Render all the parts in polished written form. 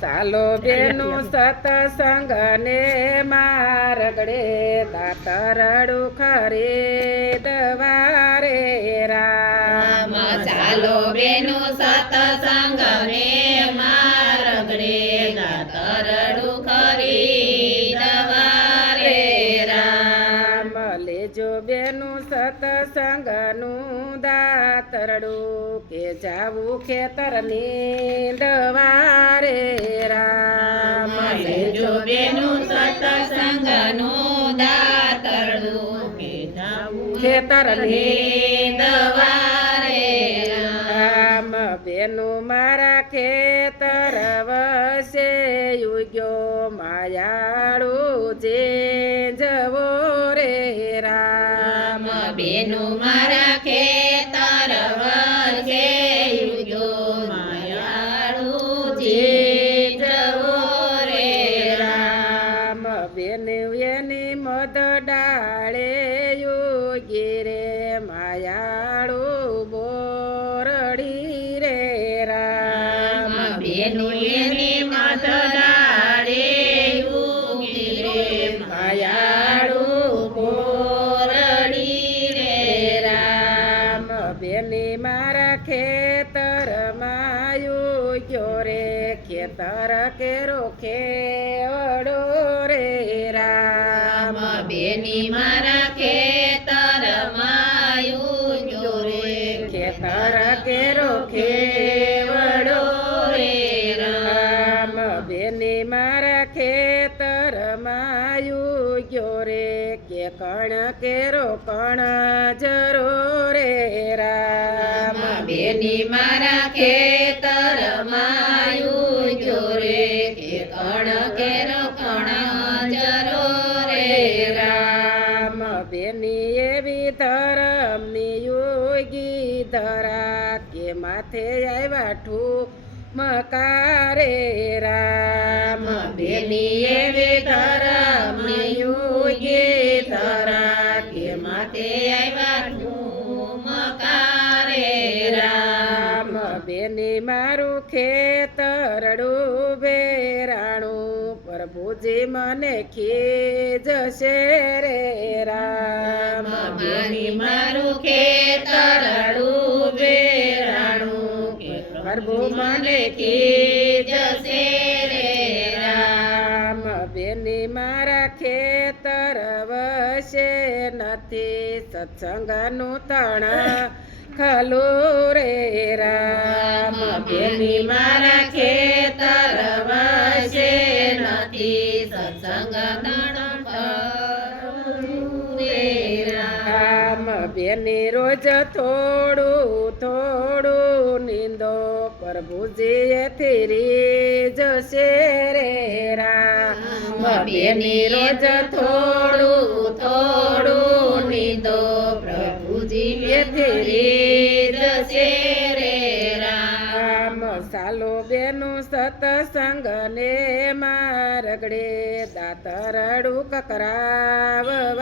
ચાલો બેનો સતસંગ ને મારગડે દાતરડું ખરીદવારે રામ. ચાલો બેનો સતસંગ ને મારગડે દાતરડું ખરીદવારે રામ. લેજો બેનું સતસંગનું દાતરડું કે જાવું ખેતર નીંદવારે રામ. લેજો બેનું સતસંગનું દાતરડું કે જાવું ખેતર નીંદવારે રામ. બેનું મારા ખેતર વસે યુગ્યો માયાળું જે જવો રે રામ. બેનું મારા ખેતર વસે યુગ્યો માયાળું જે જવો રે રામ. બેન એની મધ ડાળે યોગી રે માયાળું બોરડી રે રામ. બેનું એની મધ ડાળે યુગી રે માયાળું બોરડી રે રામ. બેની મારા ખેતર યોગ્યો રે ખેતર કેરો ખેવડો રે રામ. બેની મારા ખેતર યુગ્યો રે ખેતર કેરો ખેવડો રે રામ. બેની મારા ખેતર યોગ્યો રે કે કણ કેરો કણ જરો રે રામ. બેની મારા ખેતર યુગ્યો રે કે કણ કેરો કણ જરો રે રામ. બેની એવી ધરમની યોગી ધરા કે માથે આવ્યા ઠું મકારે રામ. બેની એવી ધરમની યોગી ધરા કે માથે આવ્યા મકારે રામ. બેની મારું ખેતરડું ભેરાણું પ્રભુજી મને ખીજશે રે રામ. બેની મારું ખેતરડું ભેરાણું કે પ્રભુ મને ખીજશે રે રામ. બેની મારા ખેતર વસે નથી સત્સંગનું તણા ખલો રે રામ. બેની મારા ખેતર વસે નથી સત્સંગ રામ. બેની રોજ થોડું થોડું નીંદો પ્રભુજી એથી જશે રે રામ. બેની રોજ થોડું થોડું નીંદો પ્રભુજી એથી જશે રે રામ. સાલો બેનું સતસંગ ને મારગડે દાતરડું કકરાવવારે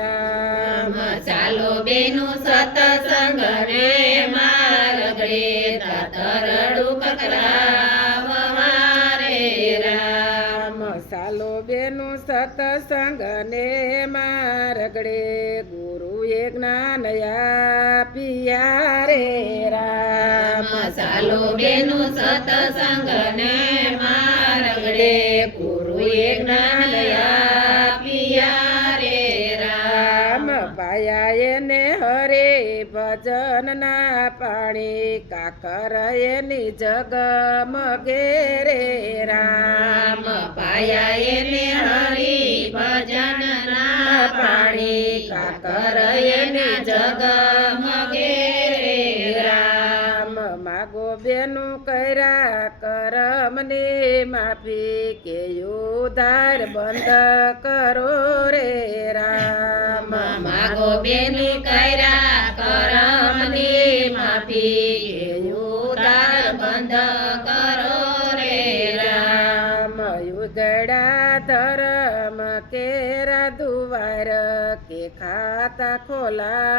રામ. ચાલો બેનું સતસંગ રે મારગડે દાતરડું કકરાવવારે રામ. સાલો બેનું સતસંગ ને મારગડે ગુરુએ જ્ઞાન આપ્યા રે રામ. ચાલો બેનું સતસંગ ને મારગડે ગુરુએ જ્ઞાન આપ્યા રે રામ. પાયા એને હરે ભજન ના પાણી કાકર એની જગમગે રે રામ. પાયા એને હરી ભજન ના પાણી કાકર એની જગમગે રે રામ. માગો બેનું કર્યા કરમની માફી કે ઉધાર બંધ કરો રે રામ. માગો બેની કર્યા કરમની માફી કે ઉધાર બંધ કરો રે રામ. યુગડા ધરમ કેરા દુવાર કે ખાતા ખોલા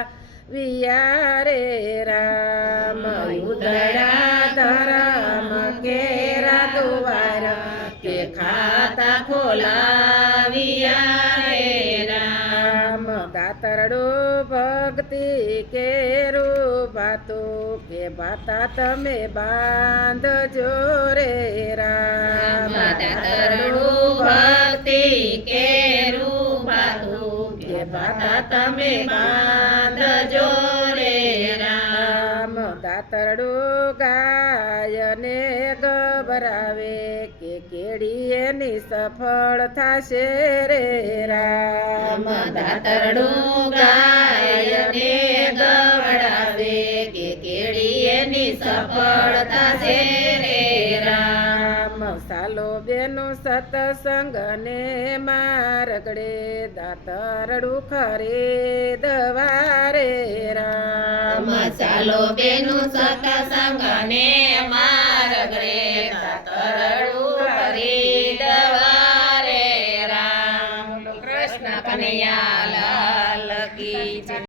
વિયારે રામ. ઉદડા ધરમ બોલાવ્યા રે રામ. દાતરડો ભક્તિ કેરું ભાતું કે ભાતા તમે બાંધજો રે રામ. દાતરડું ભક્તિ કેરું ભાતું કે ભાતા તમે બાંધજો રે રામ. દાતરડું ગાયને ગભરાવે કે કેડી એની સફળ થશે રે રામ. દાતરડું ગાયને ગવડાવે કે કેડી એની સફળ થશે રે રામ. સાલો બેનો સતસંગ ને મારગડે દાતરડું ખરીદવા રે રામ. ચાલો બેનું સતસંગ ને મારગડે દાતરડું ખરીદવા રે રામ. કૃષ્ણ કનૈયા લાલ કી જય.